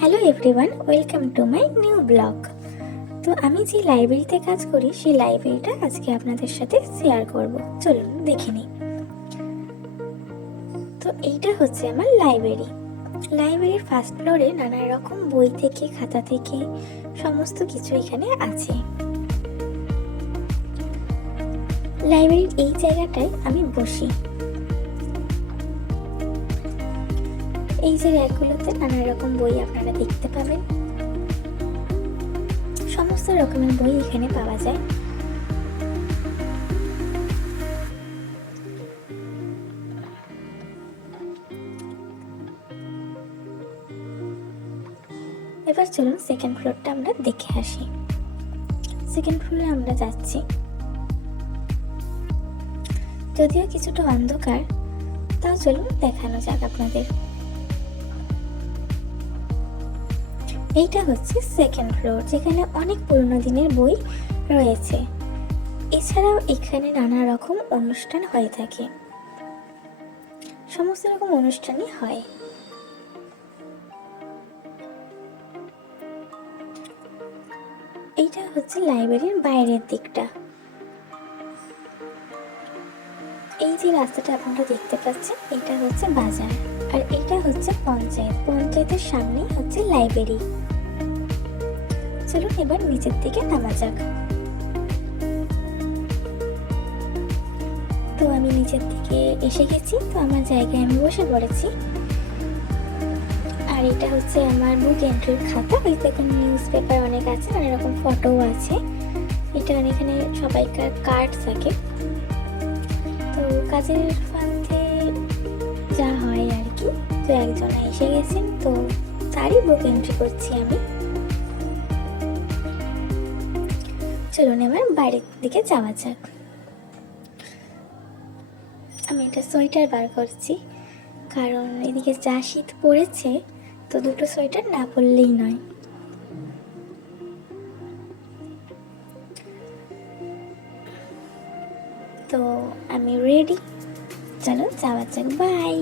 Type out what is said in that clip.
Hello everyone, welcome to my new blog. তো আমি যে লাইব্রেরিতে কাজ করি সেই লাইব্রেরিটা আজকে আপনাদের সাথে শেয়ার করব। চলুন দেখে নিই। তো এইটা হচ্ছে আমার লাইব্রেরি। লাইব্রেরির ফার্স্ট ফ্লোরে নানা রকম বই থেকে খাতা থেকে সমস্ত কিছু এখানে আছে। লাইব্রেরির এই জায়গাটায় আমি বসি। এই যে র্যাকগুলোতে নানা রকম বই আপনারা দেখতে পাবেন। সমস্ত রকমের বই এখানে পাওয়া যায়। এবার চলুন সেকেন্ড ফ্লোরটা আমরা দেখে আসি। সেকেন্ড ফ্লোরে আমরা যাচ্ছি, যদিও কিছুটা অন্ধকার, তাও চলুন দেখানো যাক আপনাদের। এইটা হচ্ছে সেকেন্ড ফ্লোর, যেখানে অনেক পুরনো দিনের বই রয়েছে। এছাড়াও এখানে নানা রকম অনুষ্ঠান হয়ে থাকে, সমস্ত রকম অনুষ্ঠানই হয়। এইটা হচ্ছে লাইব্রেরির বাইরের দিকটা। এই যে রাস্তাটা আপনারা দেখতে পাচ্ছেন, এটা হচ্ছে বাজার, আর এটা হচ্ছে পঞ্চায়েত। পঞ্চায়েতের সামনেই হচ্ছে লাইব্রেরি। চলুন এবার নিচের দিকে নামা যাক। তো আমি নিচের দিকে এসে গেছি, তো আমার জায়গায় আমি বসে পড়েছি। আর এটা হচ্ছে আমার বুক এন্ট্রির খাতা। ওই দেখুন নিউজ পেপার অনেক আছে, অনেক রকম ফটোও আছে। এটা এখানে সবাইকার কার্ড থাকে। তো কাজের ফাঁকে যা হয় আর কি, তো একজন এসে গেছেন, তো তারই বুক এন্ট্রি করছি আমি। চলুন এবার বাইরের দিকে যাওয়া যাক। আমি একটা সোয়েটার বার করছি, কারণ এদিকে যা শীত পড়েছে, তো দুটো সোয়েটার না পরলেই নয়। তো আমি রেডি, চলো যাওয়া যাক। বাই।